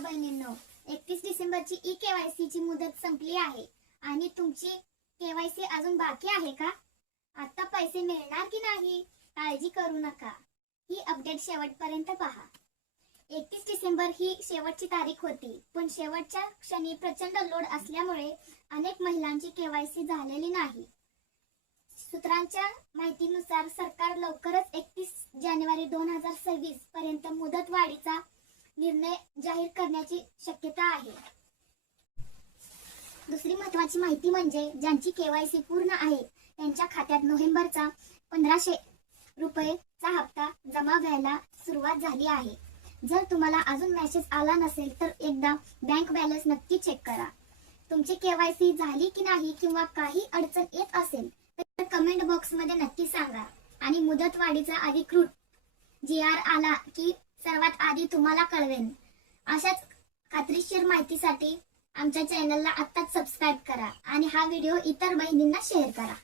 लाडक्या बहिणींनो, 31 डिसेंबरची ई-केवायसी ची मुदत संपली आहे आणि तुमची केवायसी अजून बाकी आहे का? आता पैसे मिळणार की नाही? काळजी करू नका. ही अपडेट शेवटपर्यंत पहा. 31 डिसेंबर ही शेवटची तारीख होती, पण शेवटच्या क्षणी प्रचंड लोड असल्यामुळे अनेक महिलांची केवायसी झालेली नाही. सूत्रांच्या माहितीनुसार सरकार लवकरच 31 जानेवारी 2026 पर्यंत मुदतवाढीचा निर्णय जाहीर करण्याची शक्यता आहे. दुसरी महत्त्वाची माहिती म्हणजे ज्यांची केवायसी पूर्ण आहे त्यांच्या खात्यात नोव्हेंबरचा 1500 रुपयेचा हप्ता जमा व्हायला सुरुवात झाली आहे. जर तुम्हाला अजून मेसेज आला नसेल तर एकदा बँक बॅलन्स नक्की चेक करा. तुमची केवायसी झाली की नाही किंवा काही अडचण येत असेल तर कमेंट बॉक्स मध्ये नक्की सांगा आणि मुदतवाढीचा अधिकृत GR आला की सर्वात आधी तुम्हाला कळवेन. अशाच खात्रीशीर माहितीसाठी आमच्या चॅनलला आत्ताच सबस्क्राईब करा आणि हा व्हिडिओ इतर बहिणींना शेअर करा.